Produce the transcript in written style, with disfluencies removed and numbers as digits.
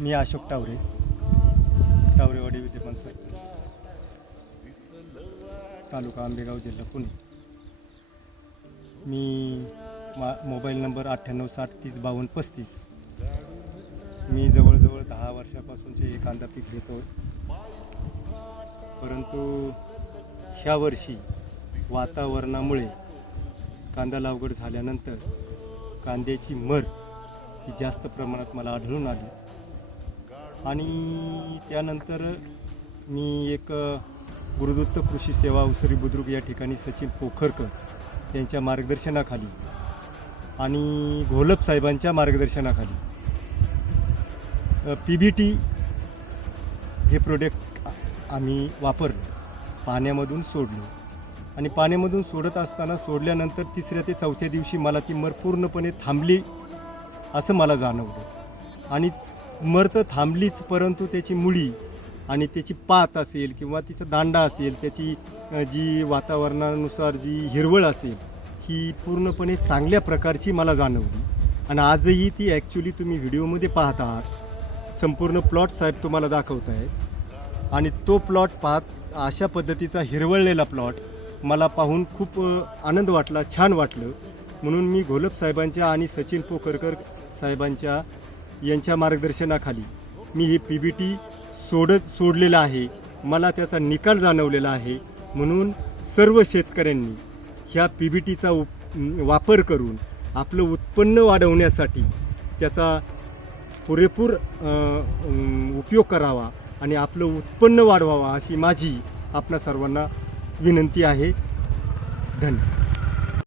मी अशोक टावरे, टावरेवाडी विद्यमान सरपंच, तालुका आंबेगाव, जिल्हा पुणे. मी mobile number 9860305235. मी जवळजवळ 10 वर्षापासूनचे हे कांदा पीक घेतो, परंतु ह्या वर्षी वातावरणामुळे कांदा लागवड झाल्यानंतर कांद्याची मर ही जास्त प्रमाणात मला आढळून आली. आणि त्यानंतर मी एक गुरुदत्त कृषी सेवा उसरी बुद्रुक या ठिकाणी सचिन पोखरकर यांच्या मार्गदर्शनाखाली आणि घोलप साहेबांच्या मार्गदर्शनाखाली PBT हे प्रोडक्ट आम्ही वापरलं, पाण्यामधून सोडलं. आणि पाण्यामधून सोडत असताना सोडल्यानंतर 3ऱ्या ते 4थ्या दिवशी मला ती मर पूर्णपणे थांबली असं मला जाणवलं. आणि मर तर थांबलीच, परंतु त्याची मुळी आणि त्याची पात असेल किंवा तिचा दांडा असेल, त्याची जी वातावरणानुसार जी हिरवळ असेल, ही पूर्णपणे चांगल्या प्रकारची मला जाणवली. आणि आजही ती ॲक्च्युली तुम्ही व्हिडिओमध्ये पाहत आहात, संपूर्ण प्लॉट साहेब तुम्हाला दाखवत आहेत. आणि तो प्लॉट पाहत अशा पद्धतीचा हिरवळलेला प्लॉट मला पाहून खूप आनंद वाटला, छान वाटलं. म्हणून मी घोलप साहेबांच्या आणि सचिन पोखरकर साहेबांच्या यांच्या मार्गदर्शनाखाली मी हे PBT सोडलेलं आहे. मला त्याचा निकाल जाणवलेला आहे. म्हणून सर्व शेतकऱ्यांनी ह्या PBTचा वापर करून आपलं उत्पन्न वाढवण्यासाठी त्याचा पुरेपूर उपयोग करावा आणि आपलं उत्पन्न वाढवावा अशी माझी आपणा सर्वांना विनंती आहे. धन्यवाद.